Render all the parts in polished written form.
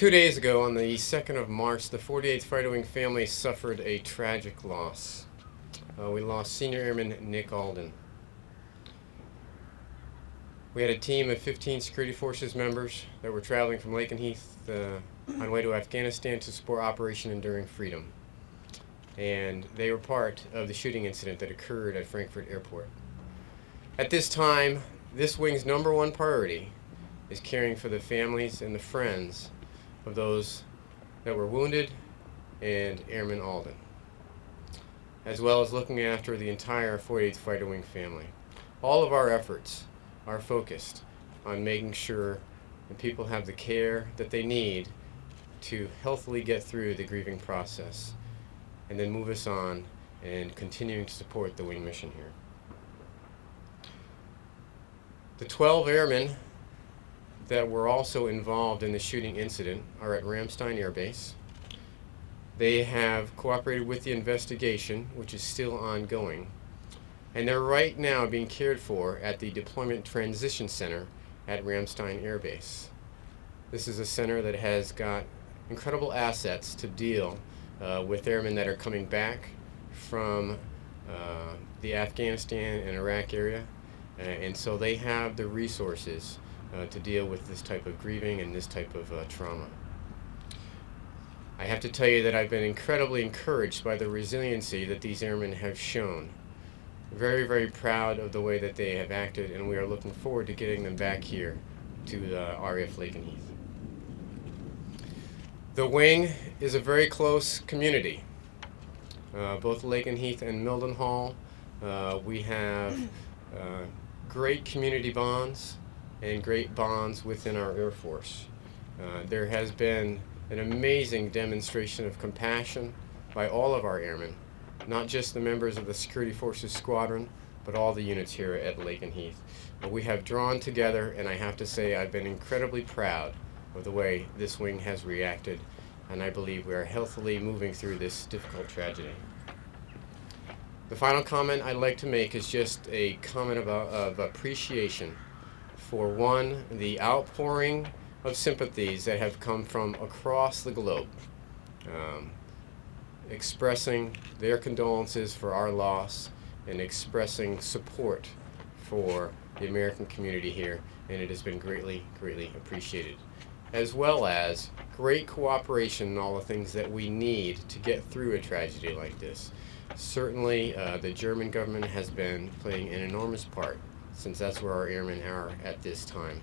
2 days ago, on the 2nd of March, the 48th Fighter Wing family suffered a tragic loss. We lost Senior Airman Nick Halden. We had a team of 15 Security Forces members that were traveling from Lakenheath on the way to Afghanistan to support Operation Enduring Freedom. And they were part of the shooting incident that occurred at Frankfurt Airport. At this time, this wing's #1 priority is caring for the families and the friends of those that were wounded and Airman Halden, as well as looking after the entire 48th Fighter Wing family. All of our efforts are focused on making sure that people have the care that they need to healthily get through the grieving process and then move us on and continuing to support the wing mission here. The 12 airmen that were also involved in the shooting incident are at Ramstein Air Base. They have cooperated with the investigation, which is still ongoing, and they're right now being cared for at the Deployment Transition Center at Ramstein Air Base. This is a center that has got incredible assets to deal with airmen that are coming back from the Afghanistan and Iraq area, and so they have the resources to deal with this type of grieving and this type of trauma. I have to tell you that I've been incredibly encouraged by the resiliency that these airmen have shown. Very, very proud of the way that they have acted, and we are looking forward to getting them back here to the RAF Lakenheath. The wing is a very close community. Both Lakenheath and Mildenhall, we have great community bonds and great bonds within our Air Force. There has been an amazing demonstration of compassion by all of our airmen, not just the members of the Security Forces Squadron, but all the units here at Lakenheath. We have drawn together, and I have to say I've been incredibly proud of the way this wing has reacted, and I believe we are healthily moving through this difficult tragedy. The final comment I'd like to make is just a comment of appreciation for, one, the outpouring of sympathies that have come from across the globe, expressing their condolences for our loss and expressing support for the American community here, and it has been greatly, greatly appreciated, as well as great cooperation in all the things that we need to get through a tragedy like this. Certainly, the German government has been playing an enormous part, since that's where our airmen are at this time.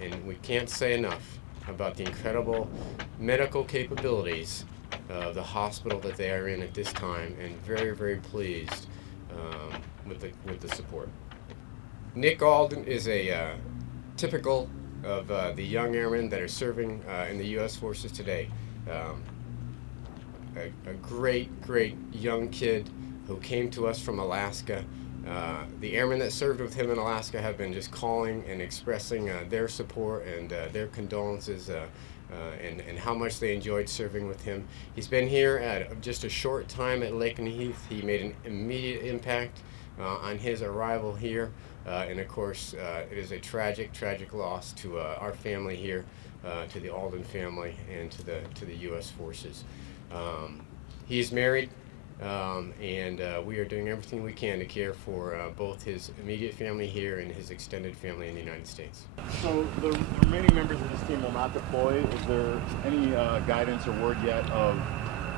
And we can't say enough about the incredible medical capabilities of the hospital that they are in at this time, and very, very pleased with the support. Nick Halden is a typical of the young airmen that are serving in the U.S. forces today. A great, great young kid who came to us from Alaska. The airmen that served with him in Alaska have been just calling and expressing their support and their condolences and how much they enjoyed serving with him. He's been here at just a short time at Lakenheath. He made an immediate impact on his arrival here, and of course it is a tragic, tragic loss to our family here, to the Halden family, and to the U.S. forces. He's married. And we are doing everything we can to care for both his immediate family here and his extended family in the United States. So the remaining members of this team will not deploy. Is there any guidance or word yet of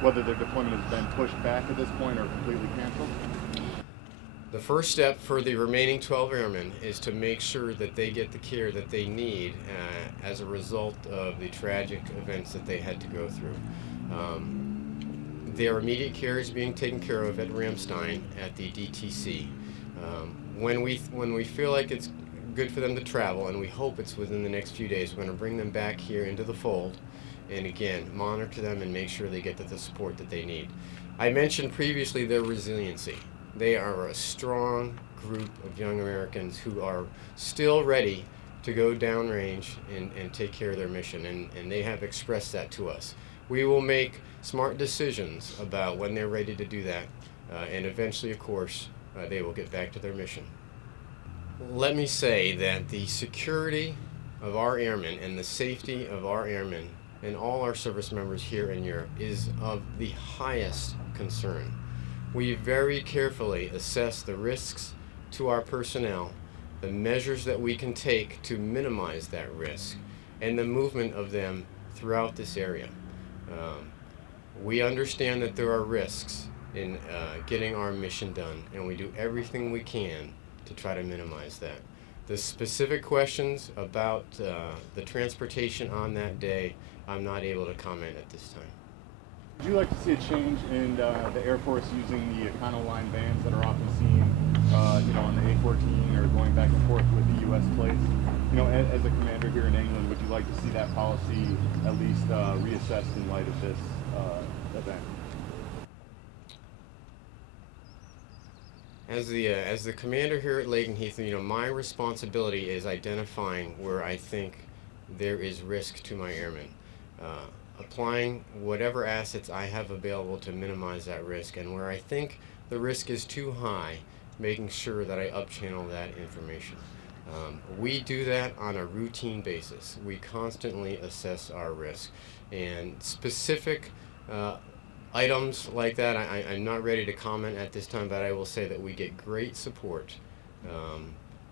whether their deployment has been pushed back at this point or completely canceled? The first step for the remaining 12 airmen is to make sure that they get the care that they need as a result of the tragic events that they had to go through. Their immediate care is being taken care of at Ramstein at the DTC. When we feel like it's good for them to travel, and we hope it's within the next few days, we're going to bring them back here into the fold and again monitor them and make sure they get the support that they need. I mentioned previously their resiliency. They are a strong group of young Americans who are still ready to go downrange and take care of their mission, and they have expressed that to us. We will make smart decisions about when they're ready to do that, and eventually, of course, they will get back to their mission. Let me say that the security of our airmen and the safety of our airmen and all our service members here in Europe is of the highest concern. We very carefully assess the risks to our personnel, the measures that we can take to minimize that risk, and the movement of them throughout this area. We understand that there are risks in getting our mission done, and we do everything we can to try to minimize that. The specific questions about the transportation on that day, I'm not able to comment at this time. Would you like to see a change in the Air Force using the Econoline vans that are often seen, on the A-14 or going back and forth with the U.S. plates? As a commander here in England, would you like to see that policy at least reassessed in light of this event? As the commander here at Lakenheath, my responsibility is identifying where I think there is risk to my airmen, applying whatever assets I have available to minimize that risk, and where I think the risk is too high, making sure that I up-channel that information. We do that on a routine basis. We constantly assess our risk, and specific items like that, I'm not ready to comment at this time, but I will say that we get great support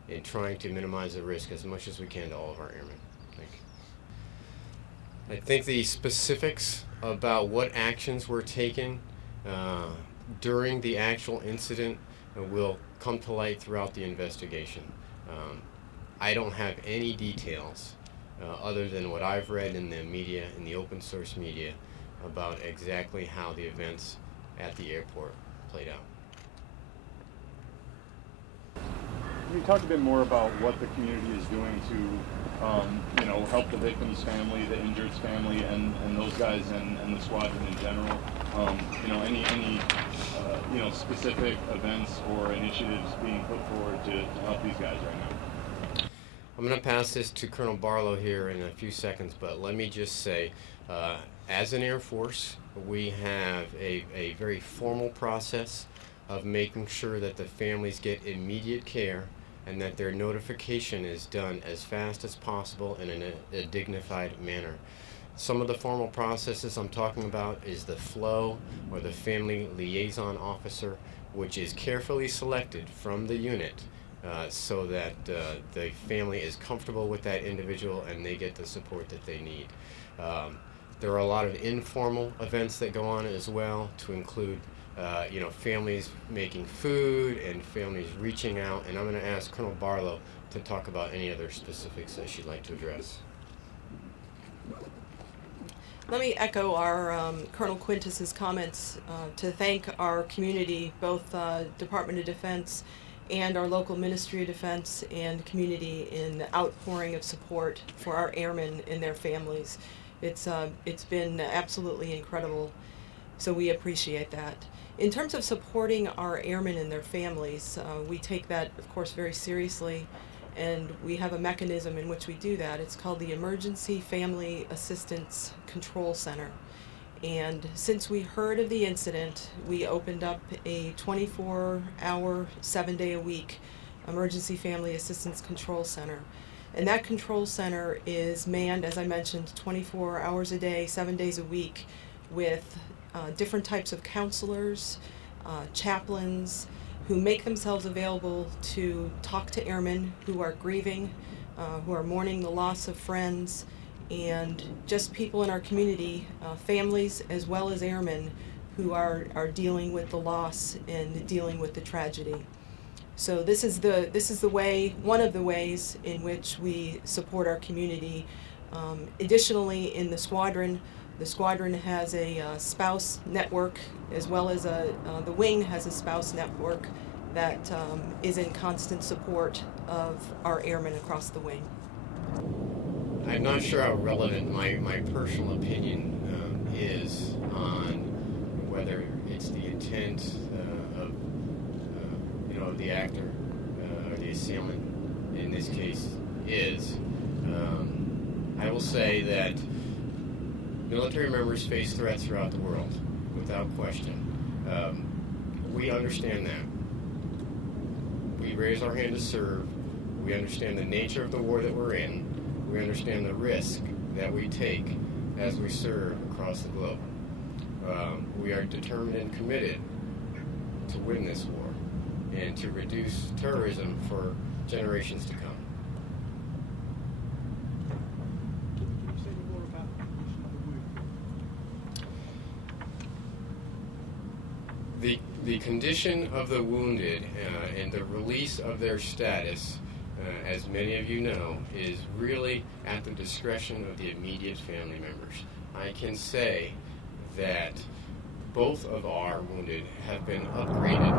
in trying to minimize the risk as much as we can to all of our airmen. Thank you. I think the specifics about what actions were taken during the actual incident will come to light throughout the investigation. I don't have any details other than what I've read in the media, in the open source media, about exactly how the events at the airport played out. Can you talk a bit more about what the community is doing to, help the victim's family, the injured's family, and those guys and the squadron in general? Any specific events or initiatives being put forward to help these guys right now? I'm going to pass this to Colonel Barlow here in a few seconds, but let me just say, as an Air Force, we have a very formal process of making sure that the families get immediate care and that their notification is done as fast as possible and in a dignified manner. Some of the formal processes I'm talking about is the FLO, or the Family Liaison Officer, which is carefully selected from the unit so that the family is comfortable with that individual and they get the support that they need. There are a lot of informal events that go on as well, to include families making food and families reaching out, and I'm going to ask Colonel Barlow to talk about any other specifics that she'd like to address. Let me echo our Colonel Quintas' comments to thank our community, both Department of Defense and our local Ministry of Defense and community, in the outpouring of support for our airmen and their families. It's been absolutely incredible, so we appreciate that. In terms of supporting our airmen and their families, we take that, of course, very seriously, and we have a mechanism in which we do that. It's called the Emergency Family Assistance Control Center. And since we heard of the incident, we opened up a 24-hour, 7-day-a-week Emergency Family Assistance Control Center. And that control center is manned, as I mentioned, 24 hours a day, 7 days a week, with different types of counselors, chaplains, who make themselves available to talk to airmen who are grieving, who are mourning the loss of friends, and just people in our community, families as well as airmen, who are dealing with the loss and dealing with the tragedy. So this is the way, one of the ways in which we support our community. Additionally, in the squadron has a spouse network, as well as the wing has a spouse network that is in constant support of our airmen across the wing. I'm not sure how relevant my personal opinion is on whether it's the intent of the actor or the assailant in this case is. I will say that military members face threats throughout the world, without question. We understand that. We raise our hand to serve. We understand the nature of the war that we're in. We understand the risk that we take, as we serve across the globe. We are determined and committed to win this war and to reduce terrorism for generations to come. Can you say more about the condition of the wounded? The condition of the wounded and the release of their status, as many of you know, is really at the discretion of the immediate family members. I can say that both of our wounded have been upgraded